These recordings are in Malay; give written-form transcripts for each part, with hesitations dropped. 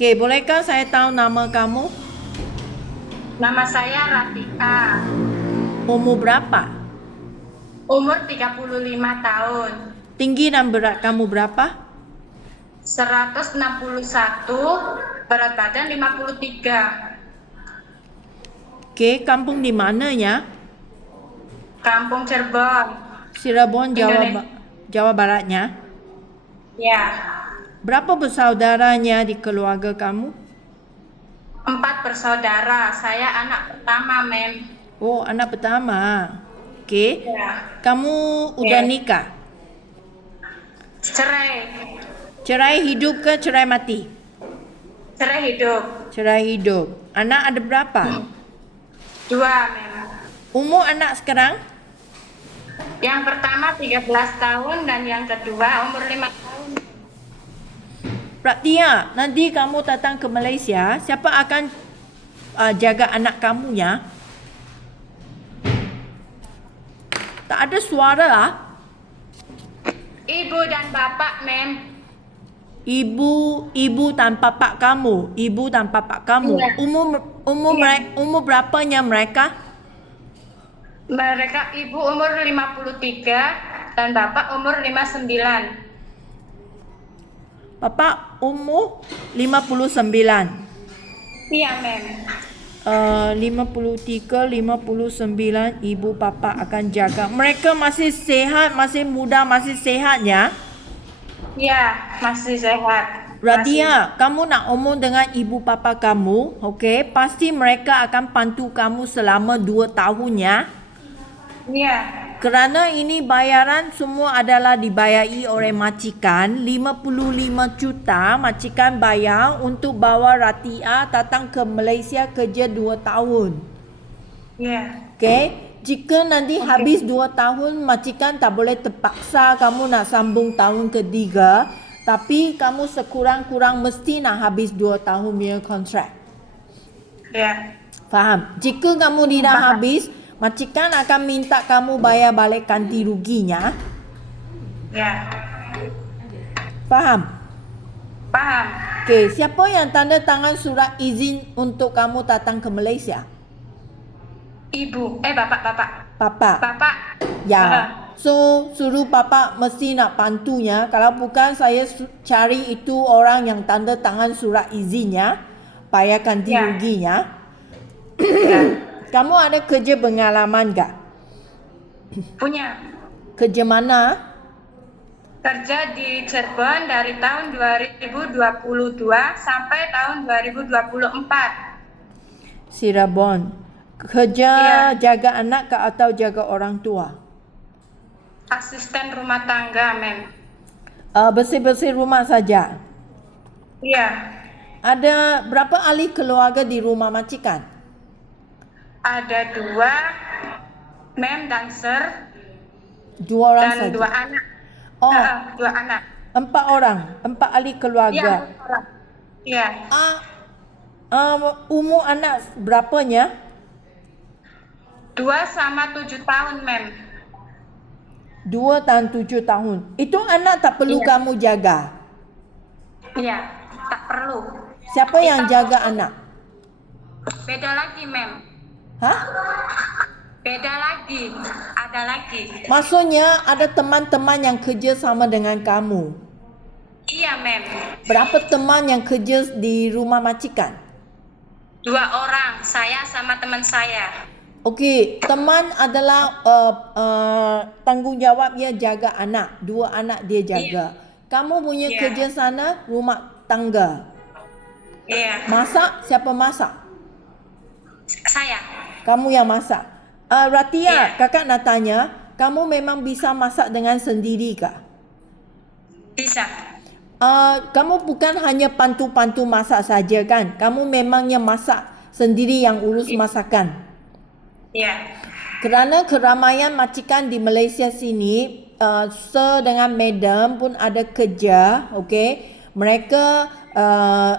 Okey, bolehkah saya tahu nama kamu? Nama saya Ratika. Umur berapa? Umur 35 tahun. Tinggi dan berat kamu berapa? 161, berat badan 53. Okey, kampung di mananya? Kampung Cirebon, Cirebon, Indonesia. Jawa Baratnya. Ya, Berapa bersaudaranya di keluarga kamu? 4 bersaudara. Saya anak pertama, Mem. Oh, anak pertama. Okey. Ya. Kamu udah nikah? Cerai. Cerai hidup ke cerai mati? Cerai hidup. Cerai hidup. Anak ada berapa? 2, Mem. Umur anak sekarang? Yang pertama 13 tahun dan yang kedua umur 5 tahun. Pratia, nanti kamu datang ke Malaysia, siapa akan jaga anak kamu ya? Tak ada suara ah. Ibu dan bapak, Mem. Ibu dan bapak kamu, ibu dan bapak kamu. Iya. Iya. Umur berapanya mereka? Mereka ibu umur 53 dan bapak umur 59. Bapak umur 59. Iya, Mem. 53, 59, ibu bapa akan jaga. Mereka masih sehat, masih muda, masih sehat ya? Iya, masih sehat. Radia, kamu nak omong dengan ibu bapa kamu, okey? Pasti mereka akan bantu kamu selama 2 tahun ya. Iya. Kerana ini bayaran semua adalah dibayari oleh majikan, 55 juta majikan bayar untuk bawa Ratia datang ke Malaysia kerja 2 tahun. Iya. Okey, jika nanti habis 2 tahun majikan tak boleh terpaksa kamu nak sambung tahun ketiga, tapi kamu sekurang-kurang mesti nak habis 2 tahun punya kontrak. Iya. Faham? Jika kamu tidak habis, majikan akan minta kamu bayar balik ganti ruginya. Iya. Faham? Paham. Okey, siapa yang tanda tangan surat izin untuk kamu datang ke Malaysia? Ibu, bapak. Papa. Bapak. Ya. So, suruh papa mesti nak bantunya. Kalau bukan, saya cari itu orang yang tanda tangan surat izinnya. Bayar ganti Ya. ruginya. Kamu ada kerja pengalaman tak? Punya. Kerja mana? Kerja di Cirebon dari tahun 2022 sampai tahun 2024. Cirebon. Kerja jaga anak ke atau jaga orang tua? Asisten rumah tangga, Mem. Bersih-bersih rumah saja. Iya. Ada berapa ahli keluarga di rumah majikan? Ada 2, Mem dan Sir. 2 orang Dan saja. 2 anak. Oh, 2 anak. 4 orang, 4 ahli keluarga. Iya. Umur anak berapanya? 2 sama 7 tahun, Mem. 2 dan 7 tahun. Itu anak tak perlu kamu jaga. Iya, tak perlu. Siapa yang jaga anak? Beda lagi, Mem. Hah? Beda lagi. Ada lagi. Maksudnya ada teman-teman yang kerja sama dengan kamu. Iya, Mem. Berapa teman yang kerja di rumah majikan? 2 orang, saya sama teman saya. Okey, teman adalah tanggungjawab dia jaga anak. 2 anak dia jaga. Kamu punya kerja sana rumah tangga. Iya. Masak, siapa masak? Saya. Kamu yang masak. Ratia, kakak nak tanya, kamu memang bisa masak dengan sendiri kah? Bisa. Kamu bukan hanya bantu-bantu masak saja kan? Kamu memangnya masak sendiri yang urus masakan. Iya. Kerana keramaian majikan di Malaysia sini, Sir dengan Madam pun ada kerja, okey. Mereka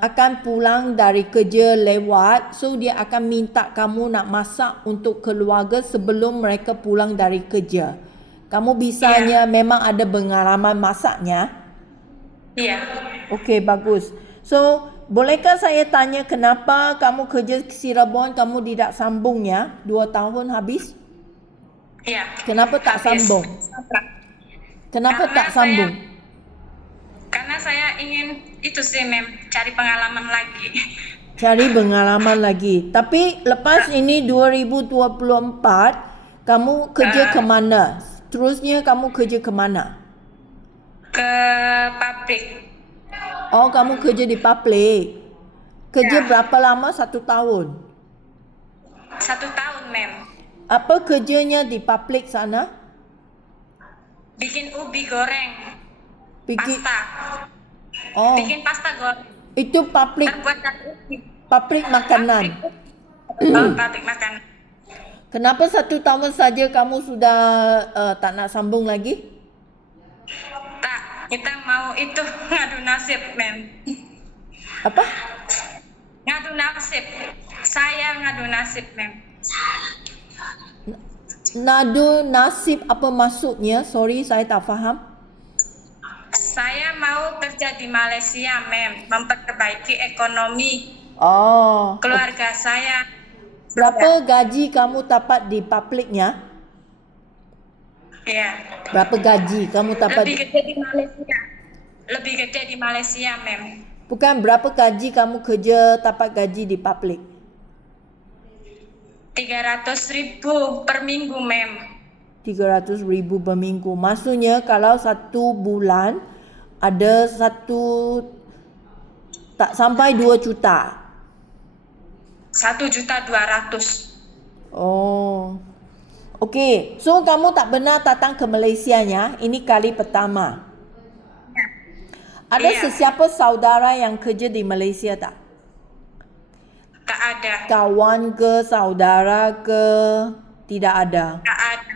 akan pulang dari kerja lewat, so dia akan minta kamu nak masak untuk keluarga sebelum mereka pulang dari kerja. Kamu bisanya memang ada pengalaman masaknya? Iya. Okey, bagus. So, bolehkah saya tanya kenapa kamu kerja ke Cirebon kamu tidak sambung ya? 2 tahun habis? Ya. Kenapa tak habis. sambung? Kenapa Karena tak sambung? Karena saya ingin itu sih, Mem, cari pengalaman lagi. Cari pengalaman lagi. Tapi lepas ini 2024, kamu kerja ke mana? Terusnya kamu kerja ke mana? Ke pabrik. Oh, kamu kerja di public. Kerja Ya. berapa lama? 1 tahun. 1 tahun, Mem. Apa kerjanya di public sana? Bikin ubi goreng. Bikin, Pasta. oh, Bikin pasta goreng. itu public Terbuat dari ubi. makanan. Pabrik makan. Kenapa 1 tahun saja kamu sudah tak nak sambung lagi? Tak, kita mau itu ngadu nasib, Mem. Apa? Ngadu nasib. Saya ngadu nasib, Mem. Nado nasib apa maksudnya? Sorry, saya tak faham. Saya mau kerja di Malaysia, Mem. Memperbaiki ekonomi Oh, keluarga saya. berapa gaji kamu dapat di publicnya? Iya. Berapa gaji kamu dapat? Lebih gede di Malaysia. Lebih gede di Malaysia, Mem. Bukan berapa gaji kamu kerja dapat gaji di public? 300.000 per minggu, Mem. 300,000 per minggu. Maksudnya kalau 1 bulan ada tak sampai 2 juta. 1.200.000. Oh. Okey, so kamu tak benar datang ke Malaysianya. Ini kali pertama. Ada Iya. sesiapa saudara yang kerja di Malaysia tak? Tak ada. Kawan ke, saudara ke? Tidak ada. Tak ada.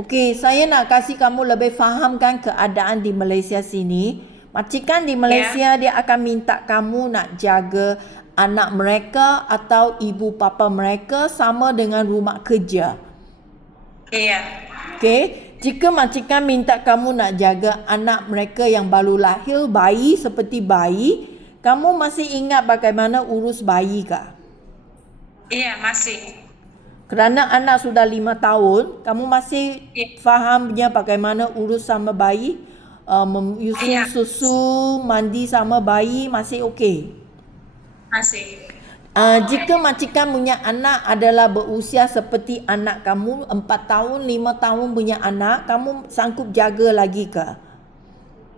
Okey, saya nak kasih kamu lebih fahamkan keadaan di Malaysia sini. Majikan di Malaysia dia akan minta kamu nak jaga anak mereka atau ibu bapa mereka sama dengan rumah kerja. Iya. Okey, jika majikan minta kamu nak jaga anak mereka yang baru lahir, bayi seperti bayi, kamu masih ingat bagaimana urus bayi kah? Iya, masih. Kerana anak sudah 5 tahun, kamu masih fahamnya bagaimana urus sama bayi? Menyusu Iya. susu, mandi sama bayi masih okey? Masih. Jika majikan punya anak adalah berusia seperti anak kamu, 4 tahun, 5 tahun punya anak, kamu sanggup jaga lagi ke?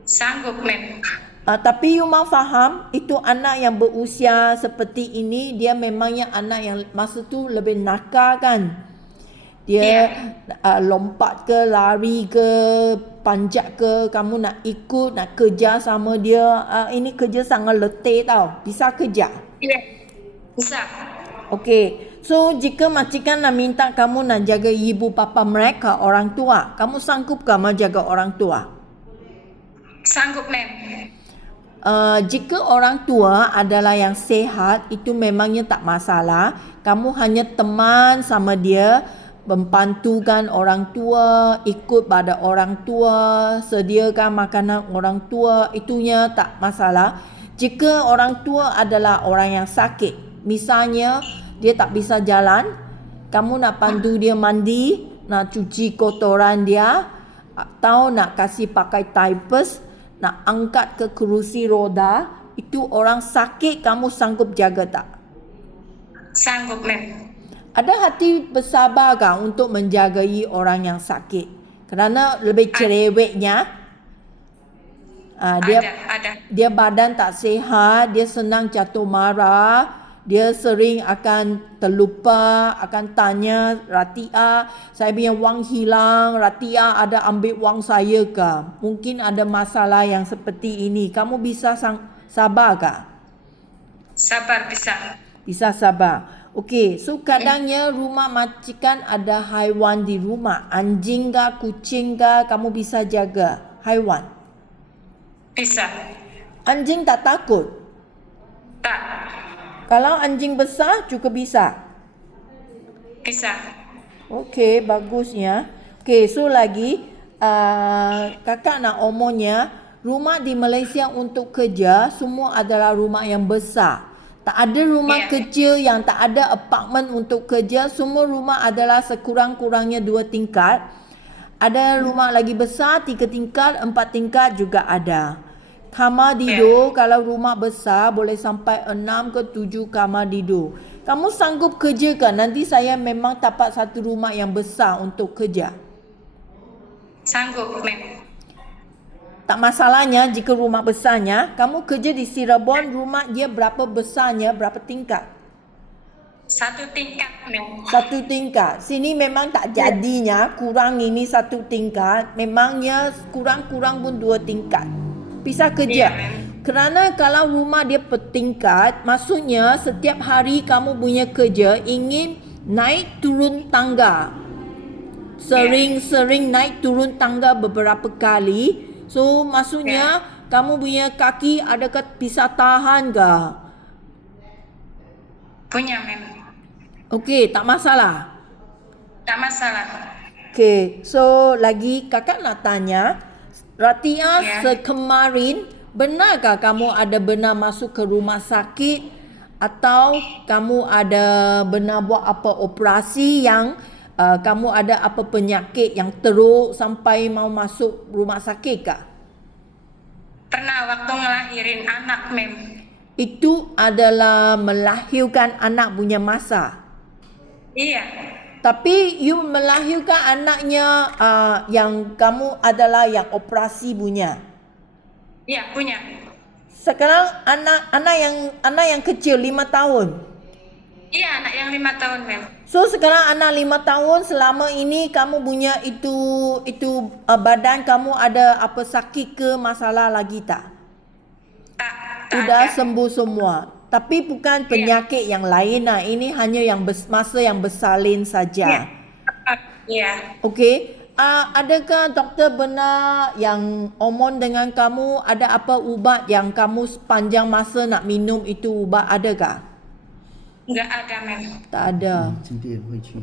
Sanggup, Mem. Tapi you mau faham, itu anak yang berusia seperti ini, dia memangnya anak yang masa tu lebih nakal kan? Dia lompat ke, lari ke, panjat ke, kamu nak ikut, nak kerja sama dia. Ini kerja sangat letih tau. Bisa kerja? Iya. Bisa. Okey. So, jika majikan nak minta kamu nak jaga ibu bapa mereka, orang tua, kamu sanggup ke menjaga orang tua? Sanggup, Mem. Jika orang tua adalah yang sehat, itu memangnya tak masalah. Kamu hanya teman sama dia, membantukan orang tua, ikut pada orang tua, sediakan makanan orang tua, itunya tak masalah. Jika orang tua adalah orang yang sakit, misalnya dia tak bisa jalan, kamu nak bantu dia mandi, nak cuci kotoran dia, atau nak kasih pakai diapers, nak angkat ke kerusi roda, itu orang sakit kamu sanggup jaga tak? Sanggup, Mem. Ada hati bersabar kah untuk menjagai orang yang sakit? Kerana lebih cerewetnya, Ada. dia badan tak sihat, dia senang jatuh marah, dia sering akan terlupa, akan tanya, Ratia, saya punya wang hilang, Ratia ada ambil wang saya ke? Mungkin ada masalah yang seperti ini. Kamu bisa sabar kah? Sabar, bisa. Bisa sabar. Okey, so kadangnya rumah majikan ada haiwan di rumah. Anjing ke, kucing ke, kamu bisa jaga haiwan. Bisa. Anjing tak takut? Tak. Kalau anjing besar juga bisa? Bisa. Okey, bagusnya. Okey, so lagi kakak nak omongnya, rumah di Malaysia untuk kerja semua adalah rumah yang besar. Tak ada rumah kecil yang tak ada apartmen untuk kerja. Semua rumah adalah sekurang-kurangnya 2 tingkat. Ada rumah lagi besar 3 tingkat, 4 tingkat juga ada. Kamar tidur kalau rumah besar boleh sampai 6 ke 7 kamar tidur. Kamu sanggup kerja kan? Nanti saya memang dapat satu rumah yang besar untuk kerja. Sanggup, mem. Tak masalahnya jika rumah besarnya, kamu kerja di Cirebon, rumah dia berapa besarnya, berapa tingkat? 1 tingkat, mem. 1 tingkat. Sini memang tak jadinya, kurang ini 1 tingkat. Memangnya kurang-kurang pun 2 tingkat. Pisah kerja. Kerana kalau rumah dia bertingkat, maksudnya setiap hari kamu punya kerja ingin naik turun tangga. Sering-sering naik turun tangga beberapa kali. So maksudnya kamu punya kaki adakah bisa tahan ke? Punya, mem. Okey, tak masalah. Tak masalah. Okey, so lagi kakak nak tanya, Ratia sekemarin benarkah kamu ada benar masuk ke rumah sakit atau kamu ada benar buat apa operasi yang kamu ada apa penyakit yang teruk sampai mau masuk rumah sakit kah? Pernah waktu ngelahirin anak, mem. Itu adalah melahirkan anak punya masa. Iya. Tapi you melahirkan anaknya yang kamu adalah yang operasi punya. Iya, punya. Sekarang anak yang kecil 5 tahun. Iya, anak yang 5 tahun, mem. So sekarang anak 5 tahun, selama ini kamu punya itu badan kamu ada apa sakit ke masalah lagi tak? Tak Sudah ada. sembuh semua. Tapi bukan penyakit yang lain lah. Ini hanya yang masa yang bersalin saja. Iya. Okey. Adakah doktor benar yang omong dengan kamu ada apa ubat yang kamu sepanjang masa nak minum itu ubat adakah? Enggak ada, mem. Tak ada. 几点回去？